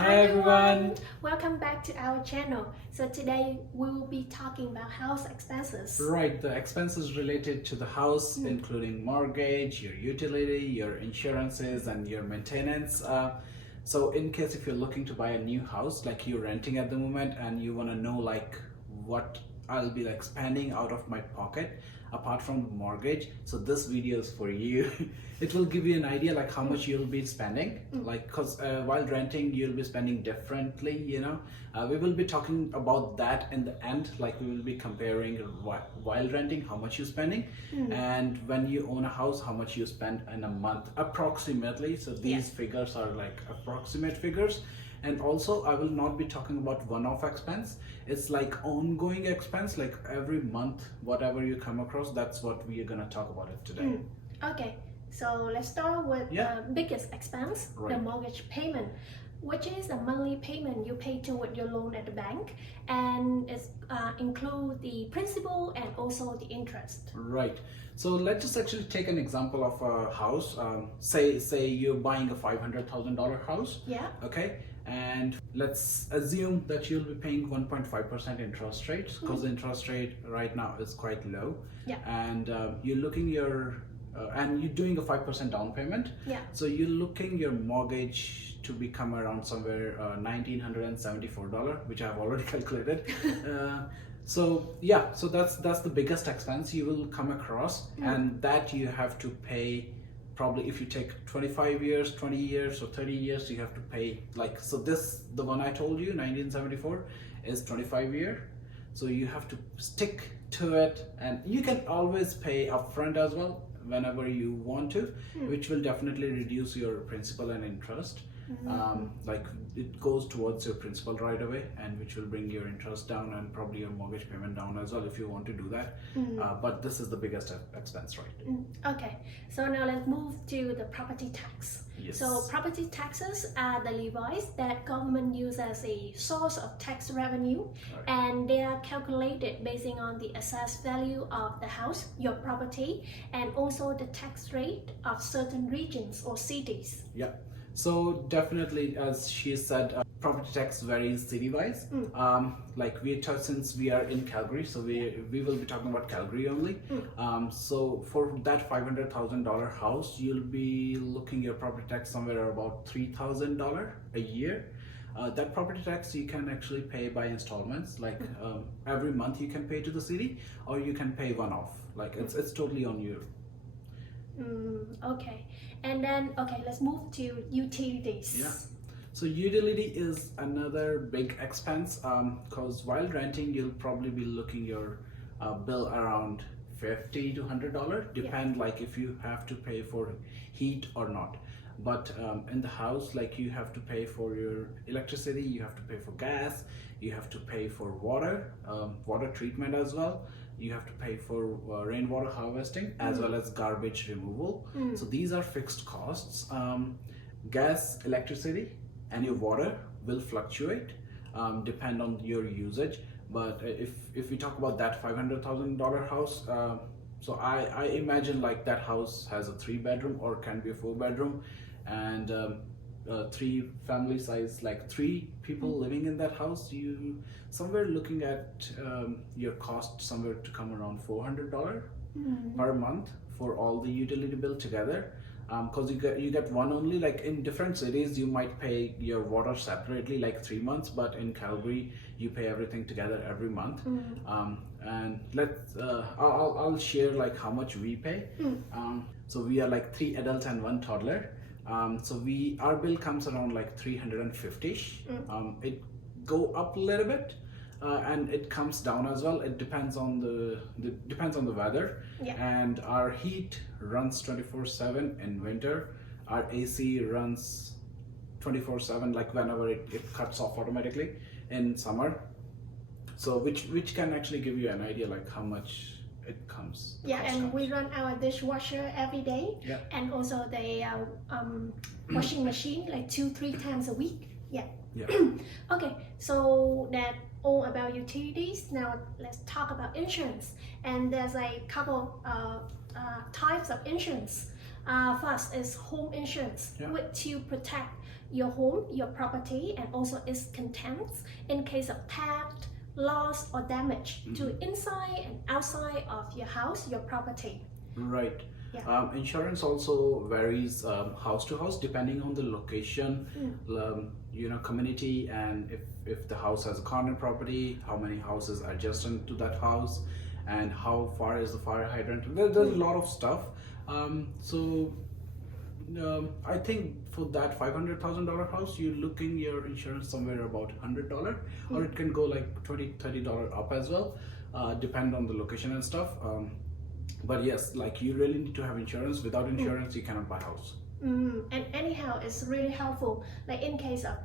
Hi everyone! Welcome back to our channel. So today we will be talking about house expenses. Right, the expenses related to the house, including mortgage, your utility, your insurances, and your maintenance. So in case if you're looking to buy a new house, like you're renting at the moment, and you want to know like what I'll be like spending out of my pocket apart from the mortgage, so this video is for you. It will give you an idea like how much you'll be spending, like because while renting you'll be spending differently, we will be talking about that in the end, like we will be comparing while renting how much you're spending and when you own a house how much you spend in a month approximately. So these figures are like approximate figures. And also I will not be talking about one-off expense. It's like ongoing expense, like every month whatever you come across, that's what we are going to talk about it today. Okay, so let's start with the biggest expense, the mortgage payment, which is the monthly payment you pay toward your loan at the bank, and it include the principal and also the interest. Right. So let's just actually take an example of a house. Say you're buying a $500,000 house. Yeah. Okay. And let's assume that you'll be paying 1.5% interest rate, because the interest rate right now is quite low. Yeah. And you're looking and you're doing a 5% down payment. Yeah. So you're looking your mortgage to become around somewhere $1,974, which I've already calculated. So that's the biggest expense you will come across, and that you have to pay. Probably if you take 25 years, 20 years or 30 years, you have to pay like, so the one I told you, 1974, is 25 year. So you have to stick to it, and you can always pay upfront as well whenever you want to, which will definitely reduce your principal and interest. Like it goes towards your principal right away, and which will bring your interest down and probably your mortgage payment down as well if you want to do that. But this is the biggest expense, right? Okay, so now let's move to the property tax. Yes. So property taxes are the levies that government use as a source of tax revenue, and they are calculated based on the assessed value of the house, your property, and also the tax rate of certain regions or cities. Yeah. So definitely, as she said, property tax varies city-wise. Like since we are in Calgary, so we will be talking about Calgary only. So for that $500,000 house, you'll be looking your property tax somewhere about $3,000 a year. That property tax you can actually pay by installments, like every month you can pay to the city, or you can pay one-off. Like it's totally on you. Okay, and then let's move to utilities. Yeah. So utility is another big expense, because while renting you'll probably be looking your bill around $50 to $100, depend like if you have to pay for heat or not. But in the house, like you have to pay for your electricity, you have to pay for gas, you have to pay for water treatment as well. You have to pay for rainwater harvesting as well as garbage removal. So these are fixed costs. Gas, electricity, and your water will fluctuate, depend on your usage. But if we talk about that $500,000 house, so I imagine like that house has a 3-bedroom or can be a 4-bedroom, and 3 family size, like 3 people living in that house, you somewhere looking at your cost somewhere to come around $400 per month for all the utility bill together. Because you get one only, like in different cities you might pay your water separately like 3 months, but in Calgary you pay everything together every month. And I'll share like how much we pay. So we are like 3 adults and 1 toddler. So our bill comes around like $350. It go up a little bit, and it comes down as well. It depends on the weather. And our heat runs 24/7 in winter. Our AC runs 24/7, like whenever it cuts off automatically in summer. So which can actually give you an idea like how much it comes. We run our dishwasher every day, and also the washing machine like 2-3 times a week. Okay, so that all about utilities. Now let's talk about insurance, and there's a couple types of insurance. First is home insurance, which to protect your home, your property, and also its contents in case of theft, loss, or damage to inside and outside of your house, your property. Right. Yeah. Insurance also varies house to house depending on the location, community, and if the house has a corner property, how many houses are adjacent to that house, and how far is the fire hydrant. There's a lot of stuff. I think for that $500,000 house, you're looking your insurance somewhere about $100, or it can go like $20-30 up as well, depend on the location and stuff. But yes, like you really need to have insurance. Without insurance, you cannot buy house. And anyhow, it's really helpful. Like in case of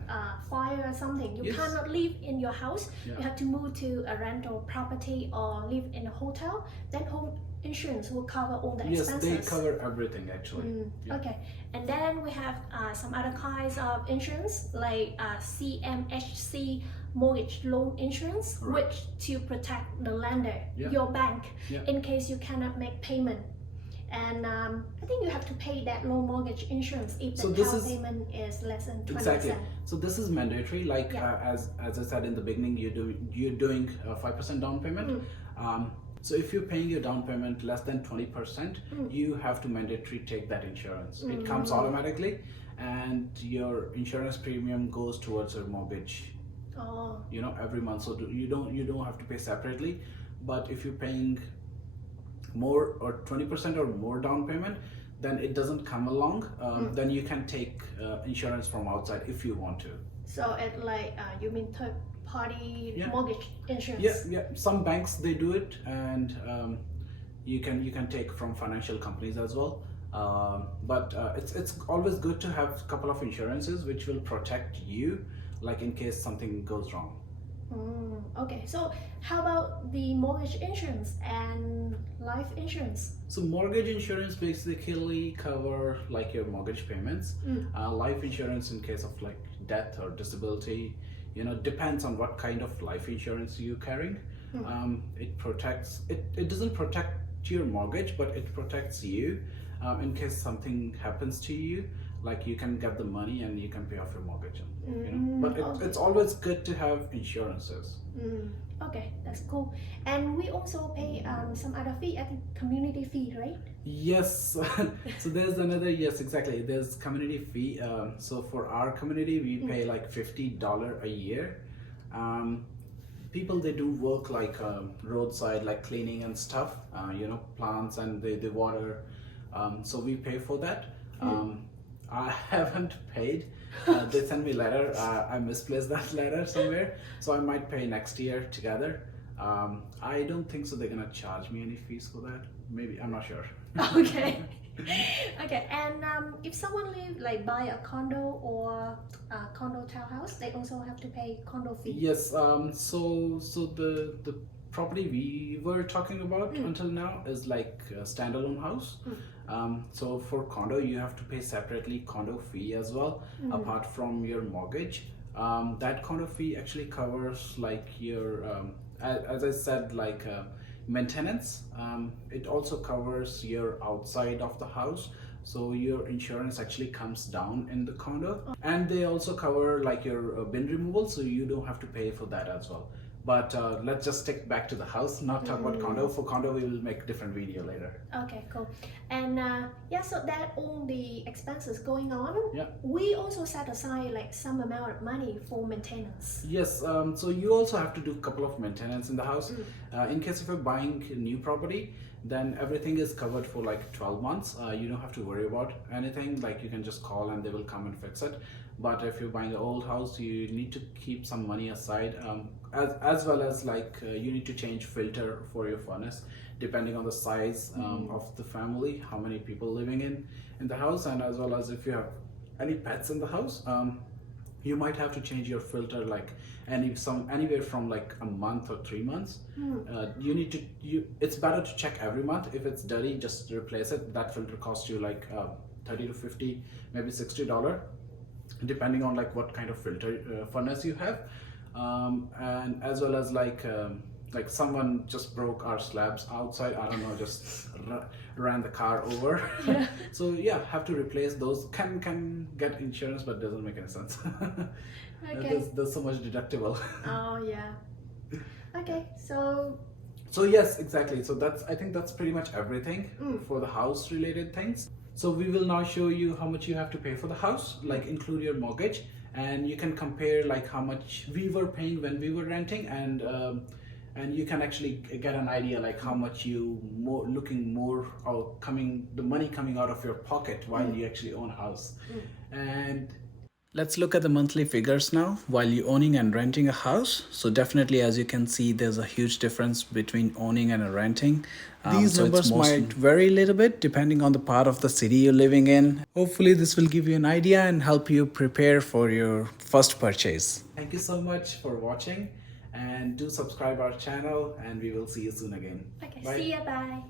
fire or something, you cannot live in your house. You have to move to a rental property or live in a hotel. Then home insurance will cover all the expenses. Yes, they cover everything actually. Okay, and then we have some other kinds of insurance like CMHC mortgage loan insurance, which to protect the lender, your bank, in case you cannot make payment. And I think you have to pay that loan mortgage insurance if the down payment is less than 20%. Exactly. So this is mandatory. Like as I said in the beginning, you're doing 5% down payment. So if you're paying your down payment less than 20%, you have to mandatory take that insurance. It comes automatically, and your insurance premium goes towards your mortgage. Every month. So you don't have to pay separately. But if you're paying more or 20% or more down payment, then it doesn't come along. Then you can take insurance from outside if you want to. So it like you mean third party mortgage insurance? Yeah. Some banks they do it, and you can take from financial companies as well. But it's always good to have a couple of insurances which will protect you, like in case something goes wrong. Okay, so how about the mortgage insurance and life insurance? So mortgage insurance basically cover like your mortgage payments. Life insurance in case of like death or disability, depends on what kind of life insurance you're carrying. It protects, it doesn't protect your mortgage, but it protects you in case something happens to you. Like you can get the money and you can pay off your mortgage. But it's always good to have insurances. Okay, that's cool. And we also pay some other fee, I think community fee, right? Yes. So there's another, yes, exactly. There's community fee. So for our community, we pay like $50 a year. People, they do work like roadside, like cleaning and stuff, plants, and they water. So we pay for that. I haven't paid. They sent me a letter. I misplaced that letter somewhere, so I might pay next year together. I don't think so they're gonna charge me any fees for that. Maybe, I'm not sure. Okay. Okay, and if someone buy a condo or a condo townhouse, they also have to pay condo fee. Yes. So the property we were talking about until now is like a standalone house. So for condo, you have to pay separately condo fee as well, apart from your mortgage. That condo fee actually covers like your, as I said, like maintenance. It also covers your outside of the house. So your insurance actually comes down in the condo, and they also cover like your bin removal, so you don't have to pay for that as well. But let's just stick back to the house, not talk about condo. For condo, we will make a different video later. Okay, cool. And so that all the expenses going on, Yeah. we also set aside like some amount of money for maintenance. Yes, so you also have to do a couple of maintenance in the house. In case if you're buying a new property, then everything is covered for like 12 months. You don't have to worry about anything. Like you can just call and they will come and fix it. But if you're buying an old house, you need to keep some money aside, as well as like you need to change filter for your furnace depending on the size of the family, how many people living in the house, and as well as if you have any pets in the house, you might have to change your filter like anywhere from like a month or 3 months. It's better to check every month. If it's dirty, just replace it. That filter costs you like 30 to 50, maybe $60, depending on like what kind of filter furnace you have, and as well as like like someone just broke our slabs outside, I don't know, just ran the car over. Yeah. So yeah, have to replace those. Can get insurance, but doesn't make any sense. Okay. There's so much deductible. Oh yeah. Okay, So yes, exactly. So I think that's pretty much everything for the house related things. So we will now show you how much you have to pay for the house, like include your mortgage, and you can compare like how much we were paying when we were renting, and you can actually get an idea like how much the money coming out of your pocket while you actually own a house. And let's look at the monthly figures now while you're owning and renting a house. So definitely, as you can see, there's a huge difference between owning and renting. These numbers might vary a little bit depending on the part of the city you're living in. Hopefully this will give you an idea and help you prepare for your first purchase. Thank you so much for watching, and do subscribe our channel, and we will see you soon again. okay, Bye. see ya, bye.